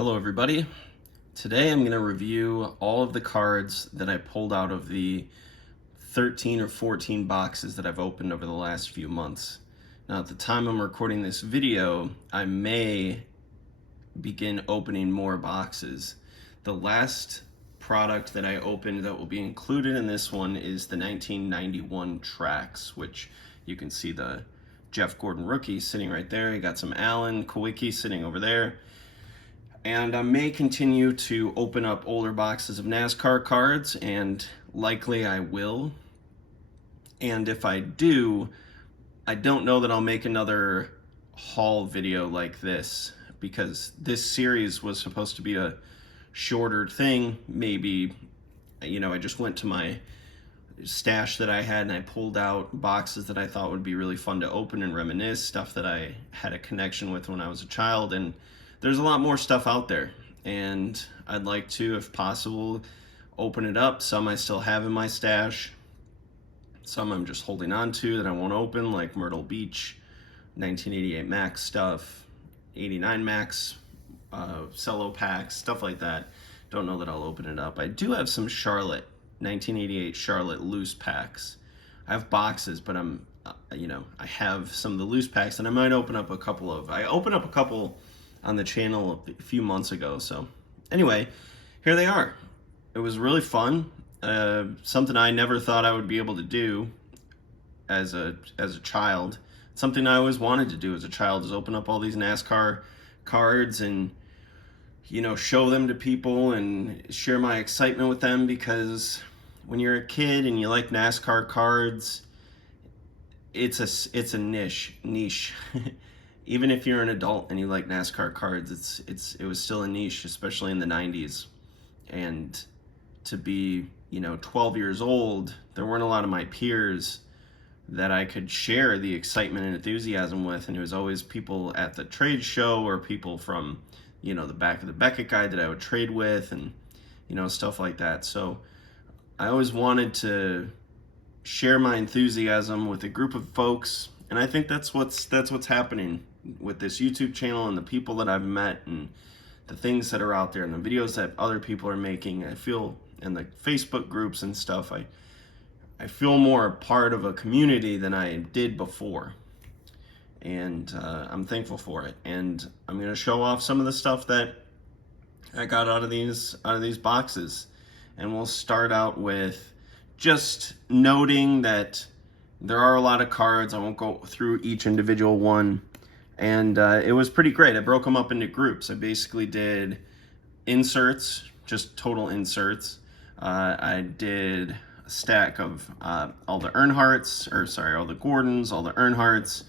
Hello everybody. Today I'm going to review all of the cards that I pulled out of the 13 or 14 boxes that I've opened over the last few months. Now at the time I'm recording this video, I may begin opening more boxes. The last product that I opened that will be included in this one is the 1991 Traks, which you can see the Jeff Gordon rookie sitting right there. You got some Alan Kowicki sitting over there. And I may continue to open up older boxes of NASCAR cards, and likely I will. And if I do, I don't know that I'll make another haul video like this, because this series was supposed to be a shorter thing. Maybe, I just went to my stash that I had and I pulled out boxes that I thought would be really fun to open and reminisce, stuff that I had a connection with when I was a child. And there's a lot more stuff out there, and I'd like to, if possible, open it up. Some I still have in my stash, some I'm just holding on to that I won't open, like Myrtle Beach, 1988 Maxx stuff, 89 Maxx, cello packs, stuff like that. Don't know that I'll open it up. I do have some Charlotte, 1988 Charlotte loose packs. I have boxes, but I have some of the loose packs, and I might open up a couple of, I opened up a couple on the channel a few months ago. So anyway, here they are. It was really fun. Something I never thought I would be able to do as a child. Something I always wanted to do as a child is open up all these NASCAR cards and show them to people and share my excitement with them, because when you're a kid and you like NASCAR cards, it's a niche. Even if you're an adult and you like NASCAR cards, it was still a niche, especially in the 90s. And to be, 12 years old, there weren't a lot of my peers that I could share the excitement and enthusiasm with. And it was always people at the trade show or people from, the back of the Beckett guide that I would trade with, and, stuff like that. So I always wanted to share my enthusiasm with a group of folks. And I think that's what's happening with this YouTube channel and the people that I've met and the things that are out there and the videos that other people are making. I feel in the Facebook groups and stuff, I feel more a part of a community than I did before. And I'm thankful for it. And I'm going to show off some of the stuff that I got out of these boxes. And we'll start out with just noting that there are a lot of cards. I won't go through each individual one. And it was pretty great. I broke them up into groups. I basically did inserts, just total inserts. I did a stack of all the all the Gordons, all the Earnhardts,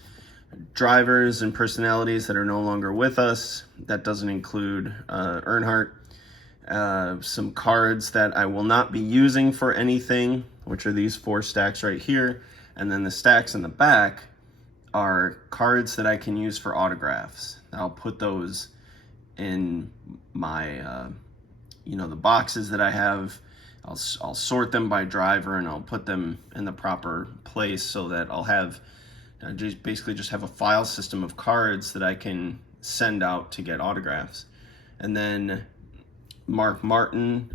drivers and personalities that are no longer with us. That doesn't include Earnhardt. Some cards that I will not be using for anything, which are these 4 stacks right here. And then the stacks in the back are cards that I can use for autographs. I'll put those in my, the boxes that I have. I'll sort them by driver and I'll put them in the proper place so that I'll have, basically just have a file system of cards that I can send out to get autographs. And then Mark Martin,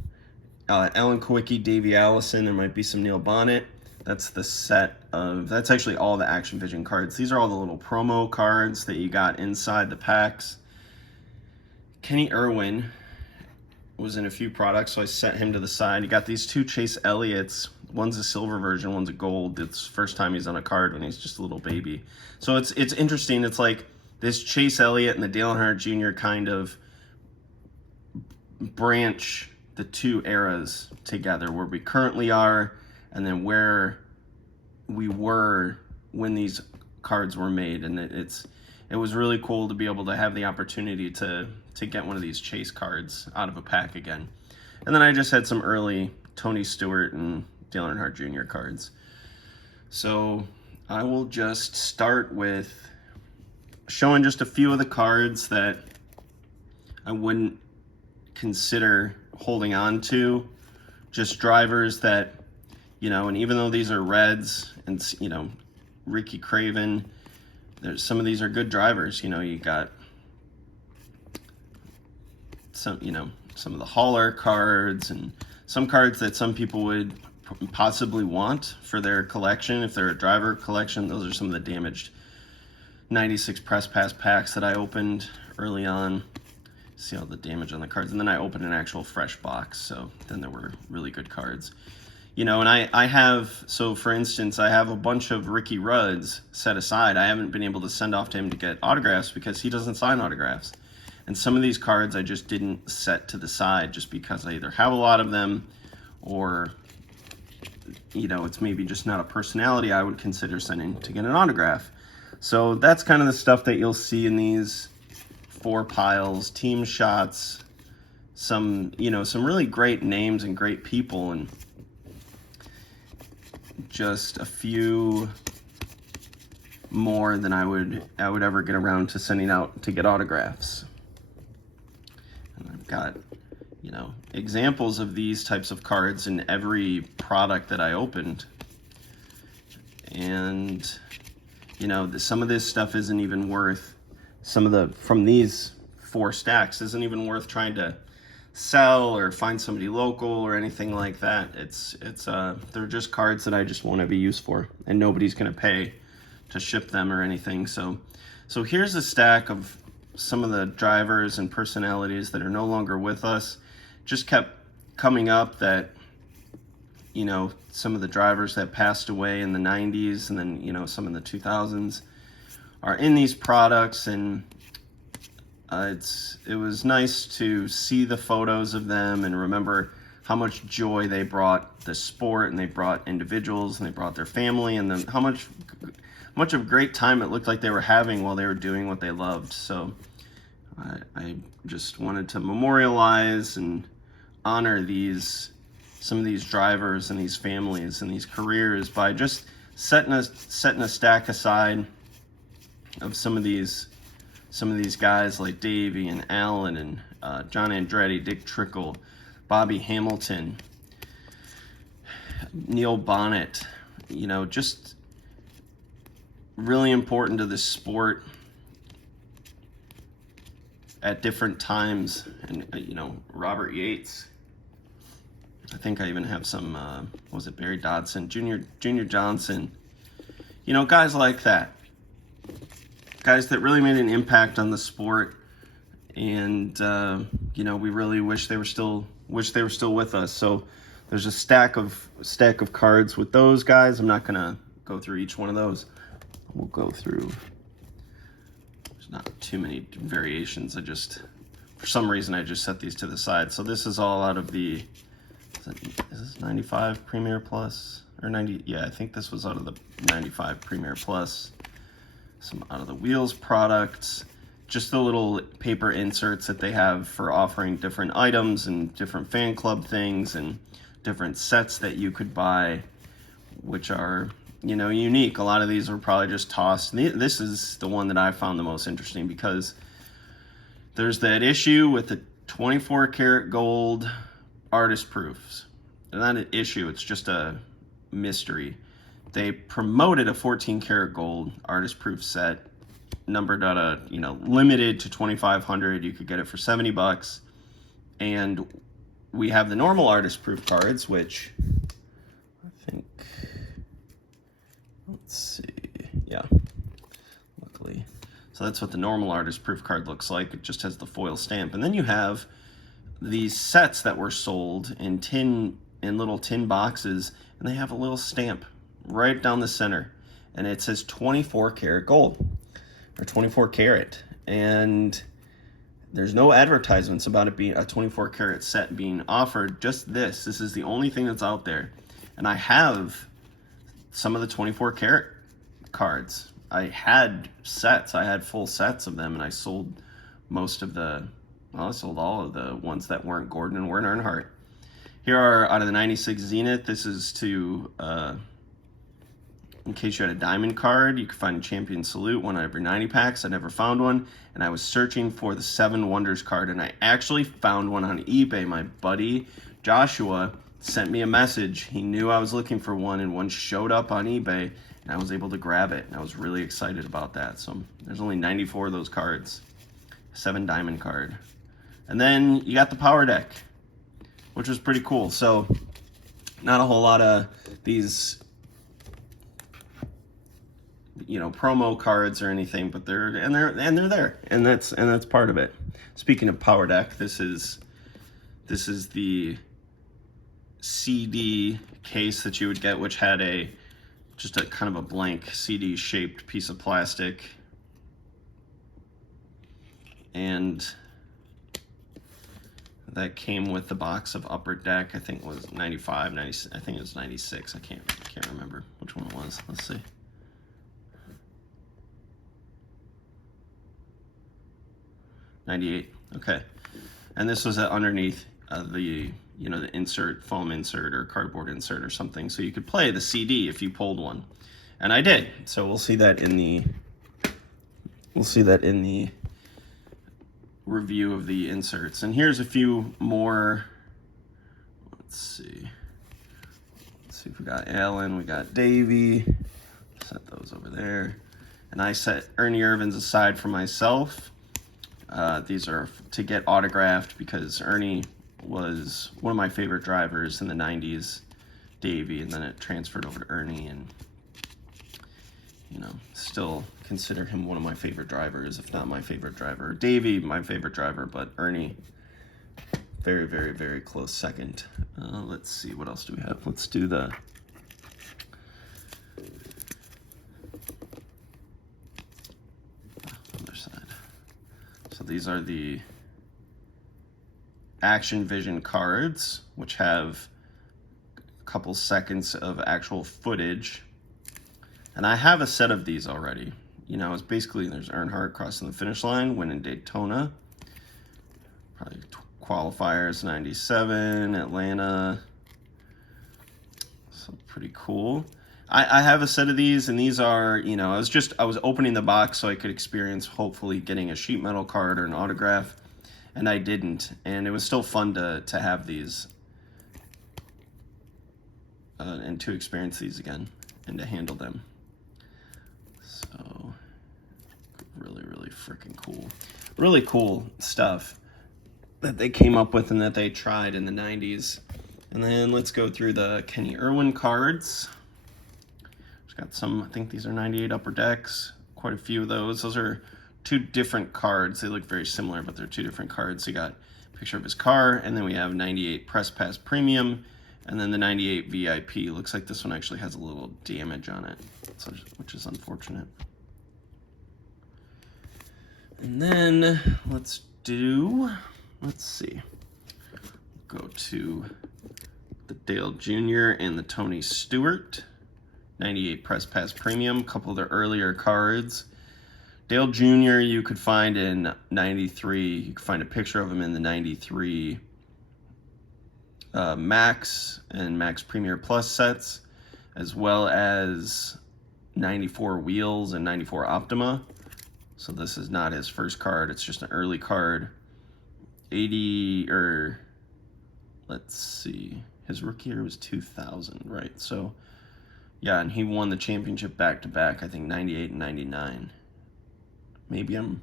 Alan Kowicki, Davey Allison, there might be some Neil Bonnet. That's the set of, that's actually all the Action Vision cards. These are all the little promo cards that you got inside the packs. Kenny Irwin was in a few products, so I set him to the side. You got these 2 Chase Elliott's. One's a silver version, one's a gold. It's the first time he's on a card when he's just a little baby. So it's interesting. It's like this Chase Elliott and the Dale Earnhardt Jr. kind of branch the 2 eras together, where we currently are and then where we were when these cards were made. And it was really cool to be able to have the opportunity to get one of these Chase cards out of a pack again. And then I just had some early Tony Stewart and Dale Earnhardt Jr. cards. So I will just start with showing just a few of the cards that I wouldn't consider holding on to. Just drivers that, and even though these are reds and, Ricky Craven, some of these are good drivers. You got some, some of the hauler cards and some cards that some people would possibly want for their collection. If they're a driver collection, those are some of the damaged 96 press pass packs that I opened early on. See all the damage on the cards. And then I opened an actual fresh box. So then there were really good cards. And I have, so for instance, I have a bunch of Ricky Rudd's set aside. I haven't been able to send off to him to get autographs because he doesn't sign autographs. And some of these cards I just didn't set to the side just because I either have a lot of them or, it's maybe just not a personality I would consider sending to get an autograph. So that's kind of the stuff that you'll see in these 4 piles, team shots, some really great names and great people, and just a few more than I would ever get around to sending out to get autographs. And I've got, examples of these types of cards in every product that I opened. And, some of this stuff isn't even worth, from these 4 stacks, isn't even worth trying to sell or find somebody local or anything like that. They're just cards that I just want to be used for, and nobody's going to pay to ship them or anything. So here's a stack of some of the drivers and personalities that are no longer with us. Just kept coming up that, some of the drivers that passed away in the 90s and then, some in the 2000s are in these products. And it was nice to see the photos of them and remember how much joy they brought the sport, and they brought individuals, and they brought their family, and then how much of great time it looked like they were having while they were doing what they loved. So I just wanted to memorialize and honor some of these drivers and these families and these careers by just setting a stack aside of some of these guys like Davey and Alan and John Andretti, Dick Trickle, Bobby Hamilton, Neil Bonnet, just really important to the sport at different times. And, Robert Yates. I think I even have some, Barry Dodson, Junior Johnson, guys like that. Guys that really made an impact on the sport, and we really wish they were still with us. So there's a stack of cards with those guys. I'm not gonna go through each one of those. We'll go through. There's not too many variations. For some reason, I just set these to the side. So this is all out of the. Is this 95 Premier Plus or 90? Yeah, I think this was out of the 95 Premier Plus. Some out of the Wheels products, just the little paper inserts that they have for offering different items and different fan club things and different sets that you could buy, which are, unique. A lot of these are probably just tossed. This is the one that I found the most interesting because there's that issue with the 24 karat gold artist proofs. They're not an issue, it's just a mystery. They promoted a 14 karat gold artist proof set, numbered at limited to 2,500. You could get it for $70. And we have the normal artist proof cards, which I think, let's see, yeah, luckily. So that's what the normal artist proof card looks like. It just has the foil stamp. And then you have these sets that were sold in little tin boxes, and they have a little stamp right down the center, and it says 24 karat gold or 24 karat, and there's no advertisements about it being a 24 karat set being offered. Just this is the only thing that's out there. And I have some of the 24 karat cards. I had full sets of them, and I sold I sold all of the ones that weren't Gordon and weren't Earnhardt. Here are out of the 96 Zenith. This is to, in case you had a diamond card, you could find a Champion Salute, one out of every 90 packs. I never found one, and I was searching for the 7 Wonders card, and I actually found one on eBay. My buddy Joshua sent me a message. He knew I was looking for one, and one showed up on eBay, and I was able to grab it, and I was really excited about that. So there's only 94 of those cards. 7 diamond card. And then you got the power deck, which was pretty cool. So not a whole lot of these, you know, promo cards or anything, but they're there, and that's part of it. Speaking of power deck, this is the CD case that you would get, which had just a kind of a blank CD shaped piece of plastic, and that came with the box of Upper Deck. I think it was 95, 90, I think it was 96. I can't remember which one it was. Let's see. '98. Okay. And this was underneath the, you know, the insert, foam insert or cardboard insert or something, so you could play the CD if you pulled one. And I did. So we'll see that in the review of the inserts. And here's a few more. Let's see if we got Alan, we got Davey. Set those over there. And I set Ernie Irvin's aside for myself. These are to get autographed because Ernie was one of my favorite drivers in the 90s, Davey, and then it transferred over to Ernie, and, you know, still consider him one of my favorite drivers, if not my favorite driver. Davey, my favorite driver, but Ernie, very, very, very close second. Let's see, what else do we have? Let's do the other side. So these are the Action Vision cards, which have a couple seconds of actual footage. And I have a set of these already. You know, it's basically, there's Earnhardt crossing the finish line, winning Daytona. Probably qualifiers, 97, Atlanta. So pretty cool. I have a set of these, and these are, you know, I was opening the box so I could experience hopefully getting a sheet metal card or an autograph, and I didn't. And it was still fun to have these and to experience these again and to handle them. So really, really freaking cool. Really cool stuff that they came up with and that they tried in the 90s. And then let's go through the Kenny Irwin cards. Got some, I think these are 98 Upper Decks, quite a few of those. Those are two different cards. They look very similar, but they're two different cards. So you got a picture of his car, and then we have 98 Press Pass Premium, and then the 98 VIP. Looks like this one actually has a little damage on it, so, which is unfortunate. And then let's see. Go to the Dale Jr. and the Tony Stewart. 98 Press Pass Premium, a couple of their earlier cards. Dale Jr. you could find in 93. You could find a picture of him in the 93 Maxx and Maxx Premier Plus sets, as well as 94 Wheels and 94 Optima. So this is not his first card, it's just an early card. 80, or let's see, his rookie year was 2000, right? So yeah, and he won the championship back-to-back, I think 98 and 99. Maybe I'm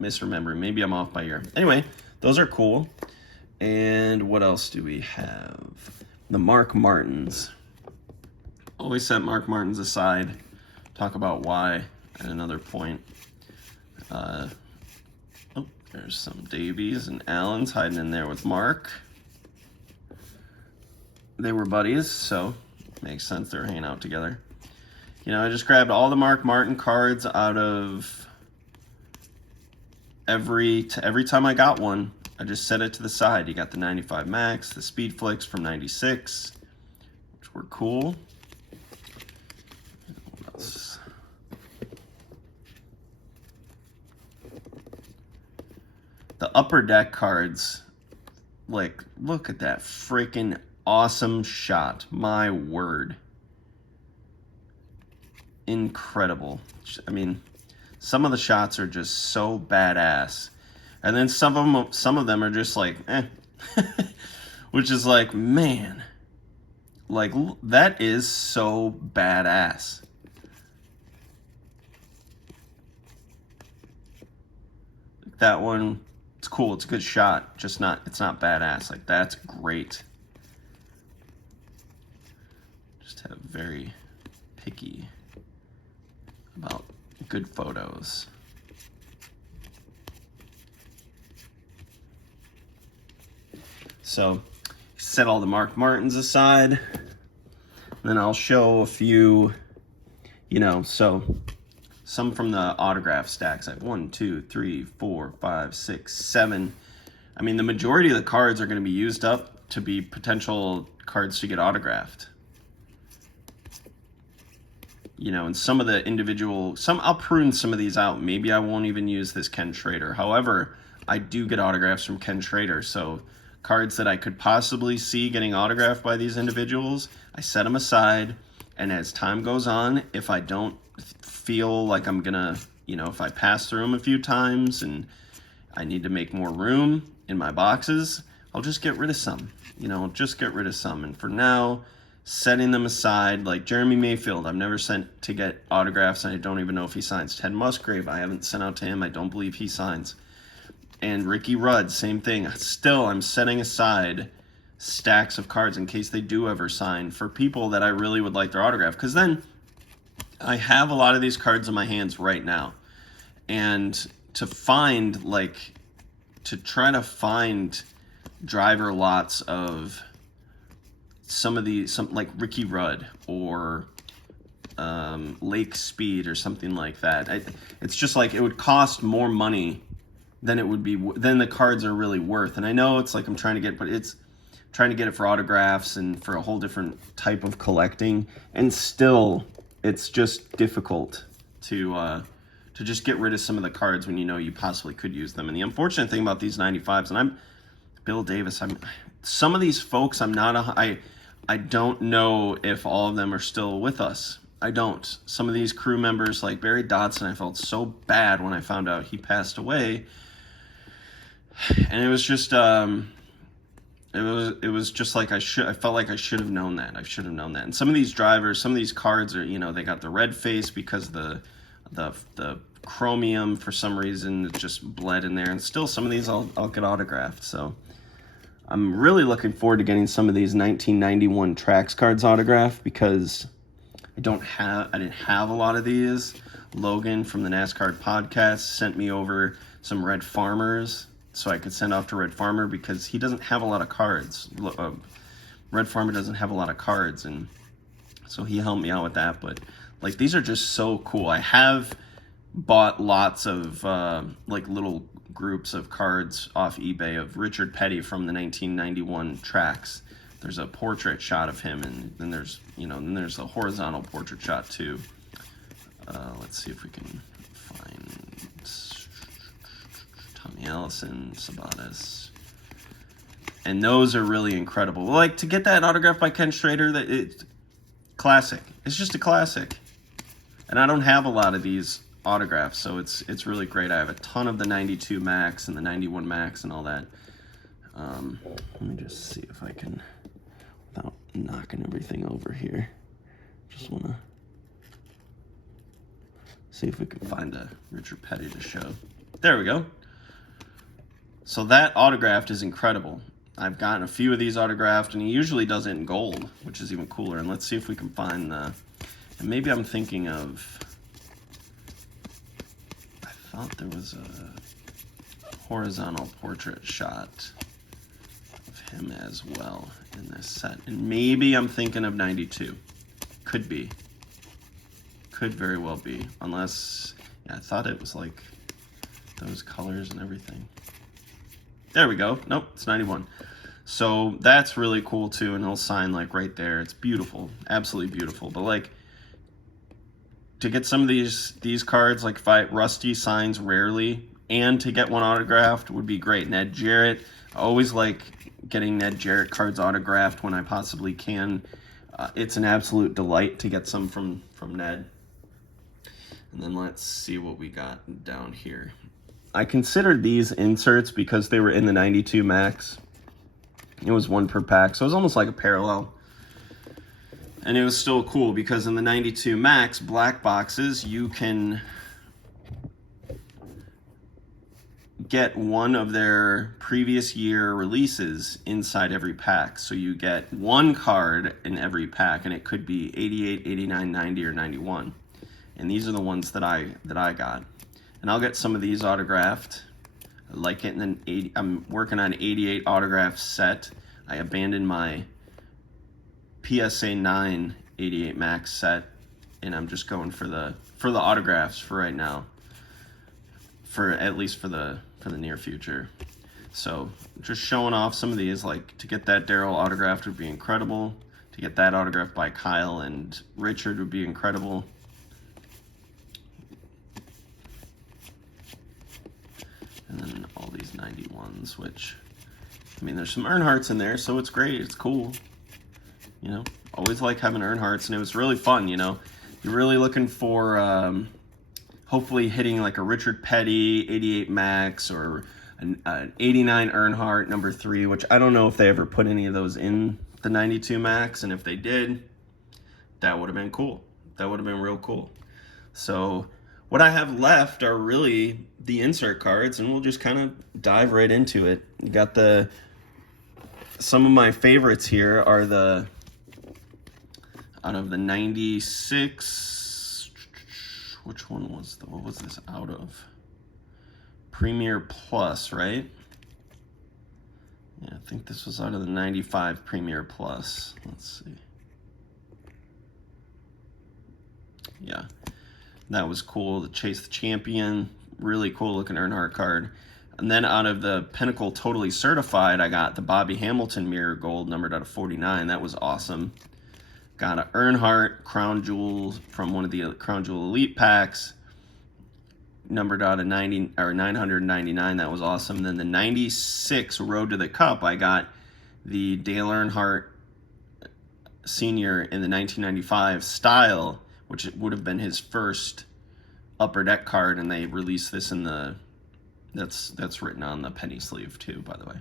misremembering. Maybe I'm off by a year. Anyway, those are cool. And what else do we have? The Mark Martins. Always set Mark Martins aside. Talk about why at another point. Oh, there's some Davies and Allens hiding in there with Mark. They were buddies, so makes sense they were hanging out together. You know, I just grabbed all the Mark Martin cards out of every time I got one. I just set it to the side. You got the 95 Maxx, the Speed Flix from 96, which were cool. What else? The Upper Deck cards, like, look at that freaking awesome shot. My word. Incredible. I mean, some of the shots are just so badass. And then some of them are just like, eh. Which is like, man. Like, that is so badass. That one, it's it's cool. It's a good shot. Just not, it's not badass. Like, that's great. Just have very picky about good photos. So, set all the Mark Martins aside. Then I'll show a few, you know, so some from the autograph stacks. I have 1, 2, 3, 4, 5, 6, 7. I mean, the majority of the cards are going to be used up to be potential cards to get autographed. You know, and some of the individual, I'll prune some of these out. Maybe I won't even use this Ken Schrader. However, I do get autographs from Ken Schrader, so cards that I could possibly see getting autographed by these individuals, I set them aside, and as time goes on, if I don't feel like I'm gonna, you know, if I pass through them a few times and I need to make more room in my boxes, I'll just get rid of some, you know, just get rid of some. And for now, setting them aside, like Jeremy Mayfield, I've never sent to get autographs, and I don't even know if he signs. Ted Musgrave, I haven't sent out to him, I don't believe he signs. And Ricky Rudd, same thing. Still, I'm setting aside stacks of cards in case they do ever sign for people that I really would like their autograph. Because then I have a lot of these cards in my hands right now. And to find, like, to try to find driver lots of some of these, like Ricky Rudd or Lake Speed or something like that. It's just like it would cost more money than it would be, than the cards are really worth. And I know it's like I'm trying to get, but it's trying to get it for autographs and for a whole different type of collecting. And still, it's just difficult to just get rid of some of the cards when you know you possibly could use them. And the unfortunate thing about these 95s, and I'm Bill Davis, some of these folks, I don't know if all of them are still with us. I don't. Some of these crew members, like Barry Dodson, I felt so bad when I found out he passed away. And it was just, it was just like I felt like I should have known that. I should have known that. And some of these drivers, some of these cards are, you know, they got the red face because the chromium for some reason it just bled in there. And still, some of these I'll get autographed. So I'm really looking forward to getting some of these 1991 Traks cards autographed because I didn't have a lot of these. Logan from the NASCAR podcast sent me over some Red Farmers so I could send off to Red Farmer because he doesn't have a lot of cards. Red Farmer doesn't have a lot of cards, and so he helped me out with that. But like, these are just so cool. I have bought lots of like little groups of cards off eBay of Richard Petty from the 1991 Traks. There's a portrait shot of him, and then there's, you know, then there's a horizontal portrait shot too. Let's see if we can find Tommy Allison, Sabatis. And those are really incredible. Like, to get that autograph by Ken Schrader, it's classic. It's just a classic. And I don't have a lot of these autographs, so it's really great. I have a ton of the 92 Maxx and the 91 Maxx and all that. Let me just see if I can, without knocking everything over here, just want to see if we can find a Richard Petty to show. There we go. So that autographed is incredible. I've gotten a few of these autographed, and he usually does it in gold, which is even cooler. And let's see if we can find the, and maybe I'm thinking of, I thought there was a horizontal portrait shot of him as well in this set. And maybe I'm thinking of 92. Could be. Could very well be. Unless, yeah, I thought it was like those colors and everything. There we go. Nope, it's 91. So that's really cool too, and he'll sign like right there. It's beautiful, absolutely beautiful. But like, to get some of these cards, like if Rusty signs rarely, and to get one autographed would be great. Ned Jarrett, I always like getting Ned Jarrett cards autographed when I possibly can. It's an absolute delight to get some from Ned. And then let's see what we got down here. I considered these inserts because they were in the 92 Maxx. It was one per pack, so it was almost like a parallel. And it was still cool because in the 92 Maxx black boxes, you can get one of their previous year releases inside every pack. So you get one card in every pack, and it could be 88, 89, 90, or 91. And these are the ones that I got. And I'll get some of these autographed. I like it. And then I'm working on 88 autograph set. I abandoned my PSA 9 88 Maxx set, and I'm just going for the autographs for right now. For at least for the near future. So just showing off some of these. Like, to get that Darrell autographed would be incredible. To get that autographed by Kyle and Richard would be incredible. And then all these 91s, which, I mean, there's some Earnhardts in there, so it's great. It's cool. You know, always like having Earnhardts, and it was really fun, you know. You're really looking for hopefully hitting like a Richard Petty 88 Maxx or an 89 Earnhardt number 3, which I don't know if they ever put any of those in the 92 Maxx, and if they did, that would have been cool. That would have been real cool. So what I have left are really the insert cards, and we'll just kind of dive right into it. You got some of my favorites here are out of the 96, which one was what was this out of? Premier Plus, right? Yeah, I think this was out of the 95 Premier Plus. Let's see. Yeah, that was cool. The Chase the Champion, really cool looking Earnhardt card. And then out of the Pinnacle Totally Certified, I got the Bobby Hamilton Mirror Gold, numbered out of 49. That was awesome. Got an Earnhardt Crown Jewel from one of the Crown Jewel Elite packs, numbered out of 999. That was awesome. And then the 96 Road to the Cup, I got the Dale Earnhardt Sr. in the 1995 style, which would have been his first Upper Deck card, and they released this in the, that's written on the penny sleeve too, by the way.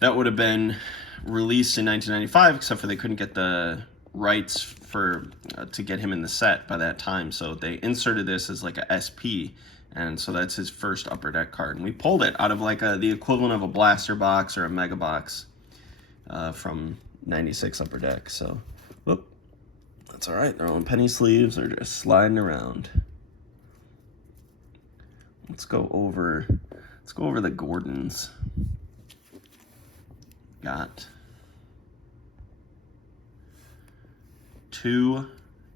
That would have been released in 1995, except for they couldn't get the rights for to get him in the set by that time, so they inserted this as like a SP, and so that's his first Upper Deck card. And we pulled it out of like the equivalent of a blaster box or a mega box from 96 Upper Deck. So, whoop, that's all right. Their own penny sleeves. They're just sliding around. Let's go over the Gordons. Got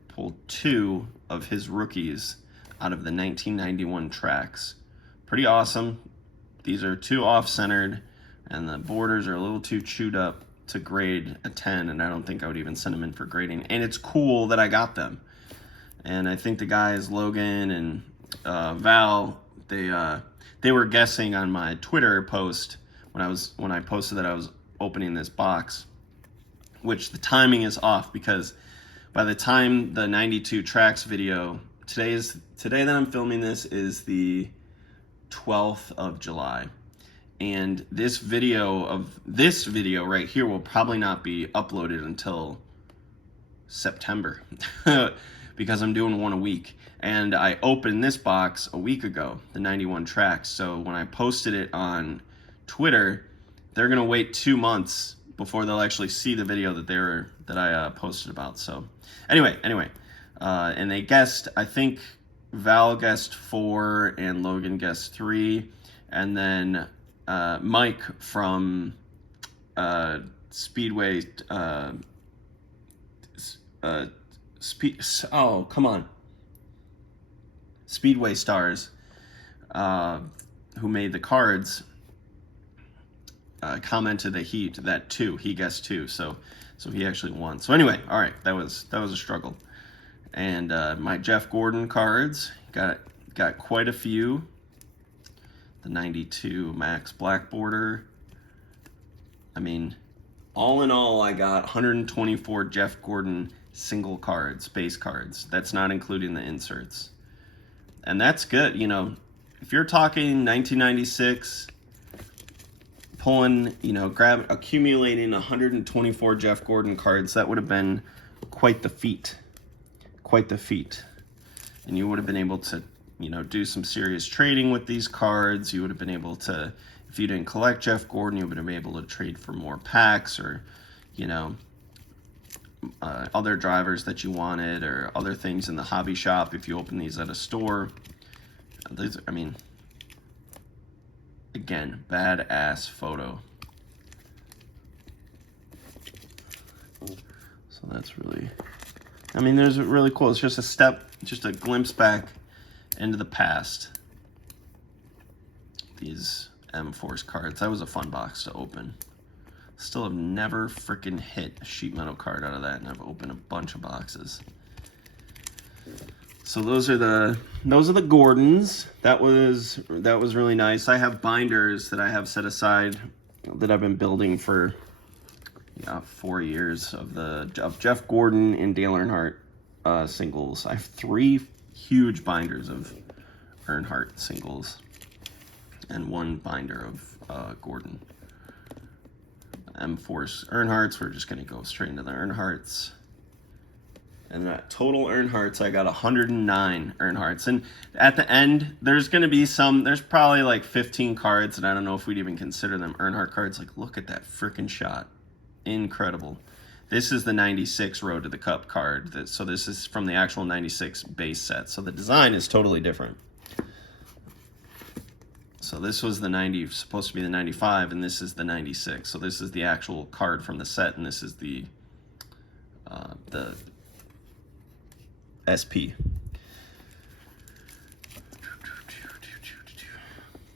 pulled two of his rookies out of the 1991 Traks. Pretty awesome. These are too off-centered, and the borders are a little too chewed up to grade a 10, and I don't think I would even send them in for grading. And it's cool that I got them. And I think the guys, Logan and Val, they were guessing on my Twitter post when I posted that I was opening this box, which the timing is off because by the time the 92 Traks video, today that I'm filming this is the 12th of July. And this video right here will probably not be uploaded until September because I'm doing one a week. And I opened this box a week ago, the 91 Traks. So when I posted it on Twitter, they're gonna wait 2 months before they'll actually see the video that I posted about. So anyway, and they guessed, I think Val guessed 4 and Logan guessed 3, and then Mike from Speedway Speedway Stars, who made the cards, commented that he guessed 2, so he actually won. So anyway, all right, that was a struggle. And my Jeff Gordon cards got quite a few. The 92 Maxx black border. I mean, all in all, I got 124 Jeff Gordon single cards, base cards. That's not including the inserts. And that's good, you know. If you're talking 1996, accumulating 124 Jeff Gordon cards, that would have been quite the feat. And you would have been able to, you know, do some serious trading with these cards. You would have been able to, if you didn't collect Jeff Gordon, you would have been able to trade for more packs or, you know, other drivers that you wanted or other things in the hobby shop if you open these at a store. These, I mean, again, badass photo. So that's really, I mean, there's really cool. It's just a step, just a glimpse back into the past. These M-Force cards. That was a fun box to open. Still have never freaking hit a sheet metal card out of that, and I've opened a bunch of boxes. So those are the Gordons. That was really nice. I have binders that I have set aside that I've been building for 4 years of Jeff Gordon and Dale Earnhardt singles. I have 3 huge binders of Earnhardt singles and 1 binder of Gordon. M-Force Earnhardts, we're just going to go straight into the Earnhardts. And that total Earnhardts, I got 109 Earnhardts. And at the end, there's going to be there's probably like 15 cards, and I don't know if we'd even consider them Earnhardt cards. Like, look at that freaking shot. Incredible. This is the 96 Road to the Cup card. So this is from the actual 96 base set. So the design is totally different. So this was the 90, supposed to be the 95, and this is the 96. So this is the actual card from the set, and this is the SP.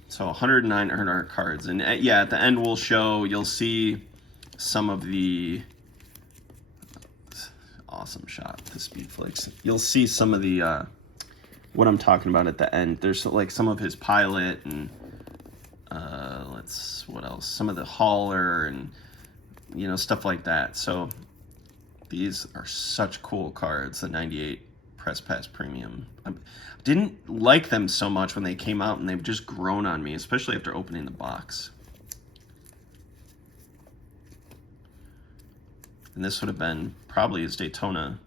So 109 Earnhardt cards, and yeah, at the end you'll see some of the awesome shot, the speed flicks. You'll see some of the what I'm talking about at the end. There's like some of his pilot and what else? Some of the hauler and, you know, stuff like that. So these are such cool cards, the 98 Press Pass Premium. I didn't like them so much when they came out, and they've just grown on me, especially after opening the box. And this would have been probably his Daytona,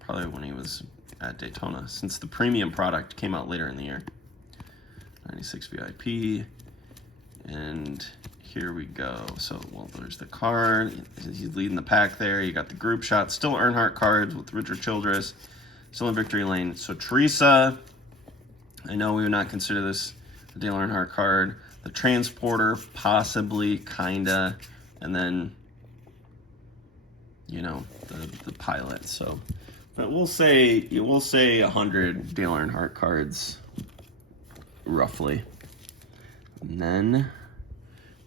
probably when he was at Daytona, since the premium product came out later in the year. 96 VIP. And here we go. So, well, there's the card. He's leading the pack there. You got the group shot. Still Earnhardt cards with Richard Childress. Still in victory lane. So Teresa, I know we would not consider this a Dale Earnhardt card. The Transporter, possibly, kinda. And then, you know, the pilot. So, but we'll say 100 Dale Earnhardt cards, roughly. And then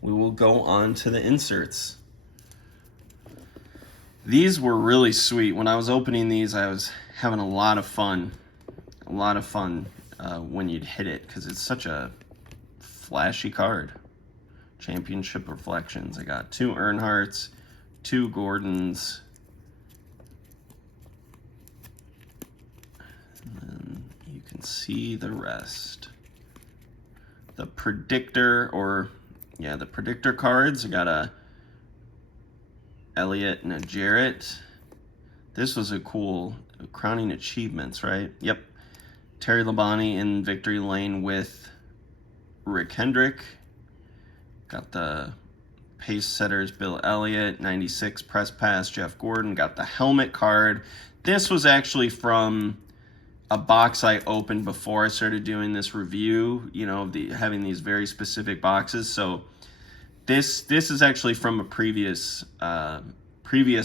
we will go on to the inserts. These were really sweet. When I was opening these, I was having a lot of fun. When you'd hit it, because it's such a flashy card. Championship Reflections. I got 2 Earnhardts, 2 Gordons. And then you can see the rest. The Predictor, the Predictor cards. I got a Elliott and a Jarrett. This was a cool crowning achievements, right? Yep. Terry Labonte in victory lane with Rick Hendrick. Got the pace setters Bill Elliott, 96 press pass Jeff Gordon. Got the helmet card. This was actually from a box I opened before I started doing this review, you know, having these very specific boxes. So this is actually from a previous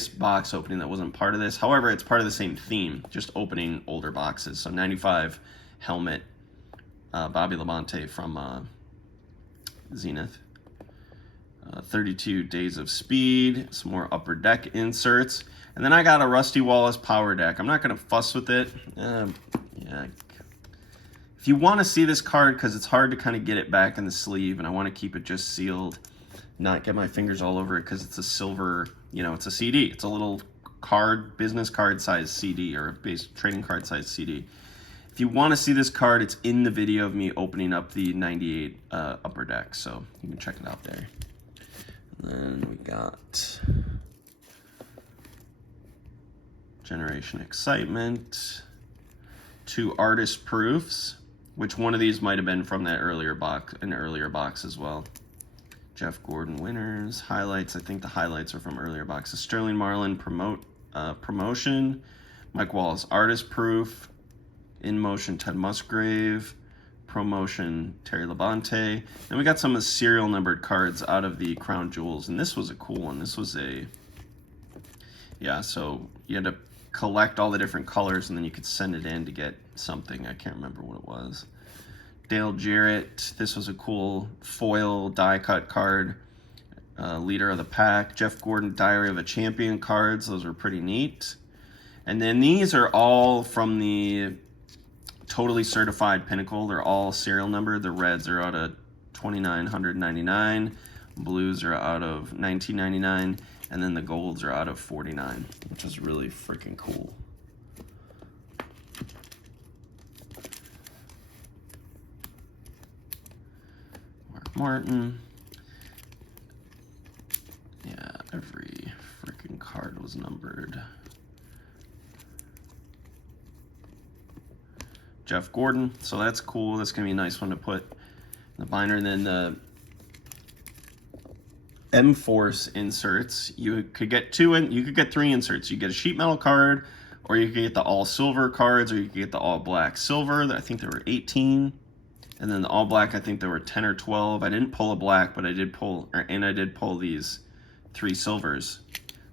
box opening that wasn't part of this. However, it's part of the same theme, just opening older boxes. So 95 helmet, Bobby Labonte from Zenith. 32 Days of Speed, some more upper deck inserts. And then I got a Rusty Wallace power deck. I'm not going to fuss with it. Yeah. If you want to see this card, because it's hard to kind of get it back in the sleeve, and I want to keep it just sealed, not get my fingers all over it, because it's a silver, you know, it's a CD. It's a little card, business card size CD, or a base trading card size CD. If you want to see this card, it's in the video of me opening up the 98 upper deck, so you can check it out there. And then we got Generation Excitement, 2 artist proofs. which one of these might have been from that earlier box, an earlier box as well. Jeff Gordon winners, highlights. I think the highlights are from earlier boxes. Sterling Marlin promotion. Mike Wallace artist proof. In motion Ted Musgrave. Promotion Terry Labonte. Then we got some of the serial numbered cards out of the Crown Jewels, and this was a cool one. This was a, yeah, so you had to collect all the different colors and then you could send it in to get something. I can't remember what it was. Dale Jarrett, this was a cool foil die cut card. Leader of the pack. Jeff Gordon Diary of a Champion cards, those were pretty neat. And then these are all from the Totally Certified Pinnacle. They're all serial numbered. The reds are out of 2,999, blues are out of 1999, and then the golds are out of 49, which is really freaking cool. Mark Martin. Yeah, every freaking card was numbered. Jeff Gordon, so that's cool. That's gonna be a nice one to put in the binder. And then the M-Force inserts, you could get you could get 3 inserts. You get a sheet metal card, or you could get the all silver cards, or you could get the all black silver. I think there were 18, and then the all black, I think there were 10 or 12. I didn't pull a black, but I did pull, and I did pull these 3 silvers.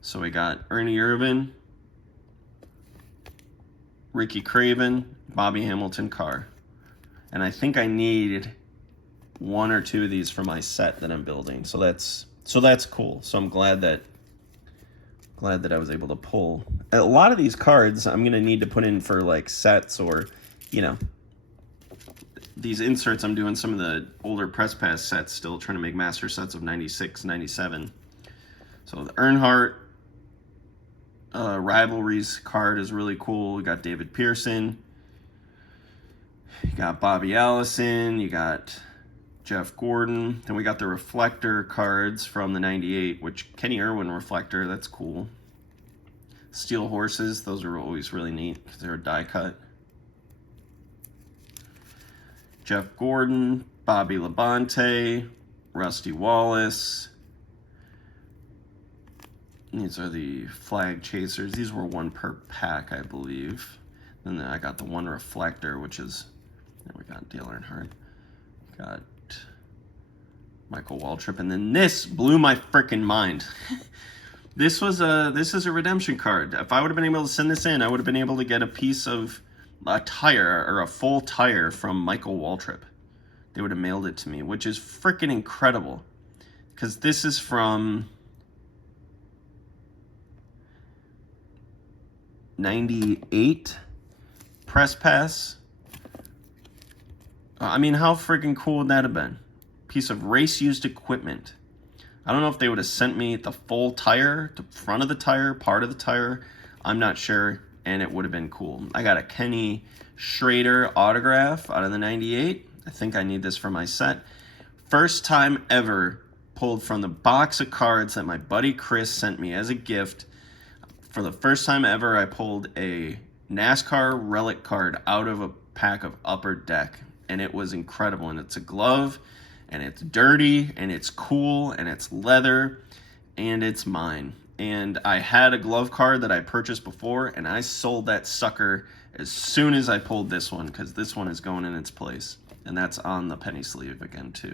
So we got Ernie Irvin, Ricky Craven, Bobby Hamilton car. And I think I need 1 or 2 of these for my set that I'm building. So that's cool. So I'm glad that I was able to pull. A lot of these cards I'm gonna need to put in for like sets, or, you know, these inserts. I'm doing some of the older press pass sets still, trying to make master sets of 96, 97. So the Earnhardt Rivalries card is really cool. We got David Pearson. You got Bobby Allison. You got Jeff Gordon. Then we got the reflector cards from the 98, which Kenny Irwin reflector. That's cool. Steel Horses. Those are always really neat because they're a die cut. Jeff Gordon. Bobby Labonte. Rusty Wallace. These are the flag chasers. These were 1 per pack, I believe. Then I got the 1 reflector, which is, there we got Dale Earnhardt. Got Michael Waltrip, and then this blew my freaking mind. This is a redemption card. If I would have been able to send this in, I would have been able to get a piece of a tire, or a full tire from Michael Waltrip. They would have mailed it to me, which is freaking incredible. Because this is from 98 press pass. I mean, how freaking cool would that have been? Piece of race used equipment. I don't know if they would have sent me the full tire, the front of the tire, part of the tire. I'm not sure, and it would have been cool. I got a Kenny Schrader autograph out of the 98. I think I need this for my set. First time ever pulled from the box of cards that my buddy Chris sent me as a gift. For the first time ever, I pulled a NASCAR relic card out of a pack of Upper Deck, and it was incredible. And it's a glove, and it's dirty, and it's cool, and it's leather, and it's mine. And I had a glove card that I purchased before, and I sold that sucker as soon as I pulled this one, because this one is going in its place. And that's on the penny sleeve again, too.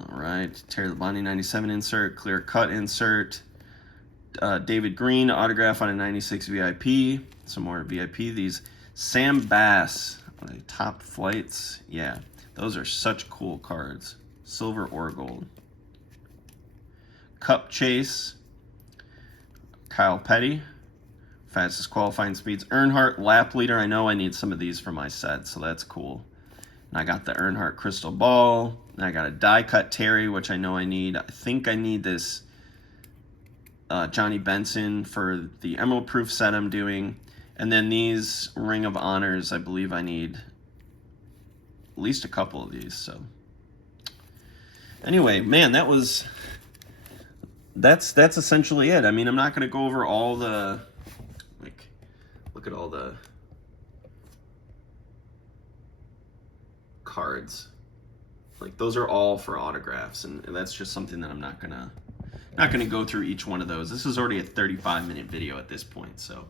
All right, Terry Labonte 97 insert, clear cut insert. David Green autograph on a 96 VIP. Some more VIP. These Sam Bass, top flights. Yeah, those are such cool cards. Silver or gold. Cup Chase. Kyle Petty. Fastest qualifying speeds. Earnhardt lap leader. I know I need some of these for my set, so that's cool. And I got the Earnhardt crystal ball. And I got a die cut Terry, which I know I need. I think I need this Johnny Benson for the Emerald Proof set I'm doing. And then these Ring of Honors, I believe I need at least a couple of these. So anyway, man, that's essentially it. I mean, I'm not going to go over all the, like, look at all the cards. Like, those are all for autographs, and that's just something that I'm not gonna go through each one of those. This is already a 35-minute video at this point, so.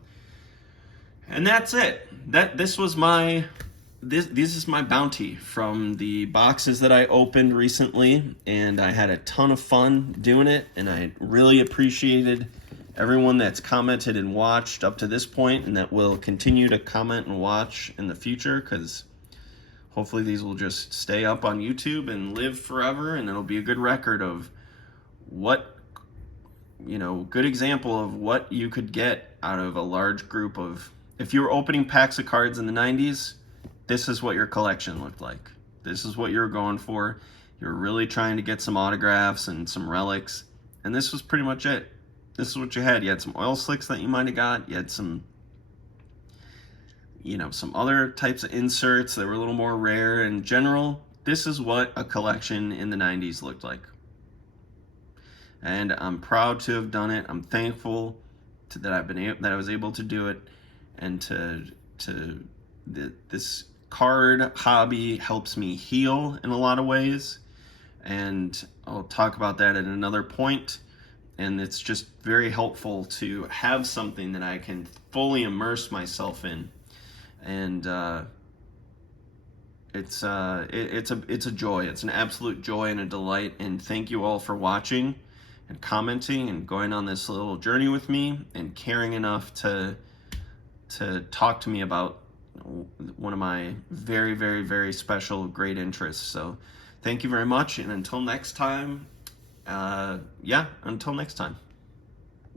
And that's it. This is my bounty from the boxes that I opened recently, and I had a ton of fun doing it, and I really appreciated everyone that's commented and watched up to this point, and that will continue to comment and watch in the future, because hopefully these will just stay up on YouTube and live forever, and it'll be a good record of what, good example of what you could get out of a large group of, if you were opening packs of cards in the 90s, this is what your collection looked like. This is what you were going for. You're really trying to get some autographs and some relics, and this was pretty much it. This is what you had. You had some oil slicks that you might have got. You had some, some other types of inserts that were a little more rare. In general, this is what a collection in the 90s looked like. And I'm proud to have done it. I'm thankful that I was able to do it, and this card hobby helps me heal in a lot of ways, and I'll talk about that at another point. And it's just very helpful to have something that I can fully immerse myself in, and it's a joy. It's an absolute joy and a delight. And thank you all for watching and commenting and going on this little journey with me and caring enough to talk to me about one of my very, very, very special, great interests. So thank you very much, and until next time, until next time.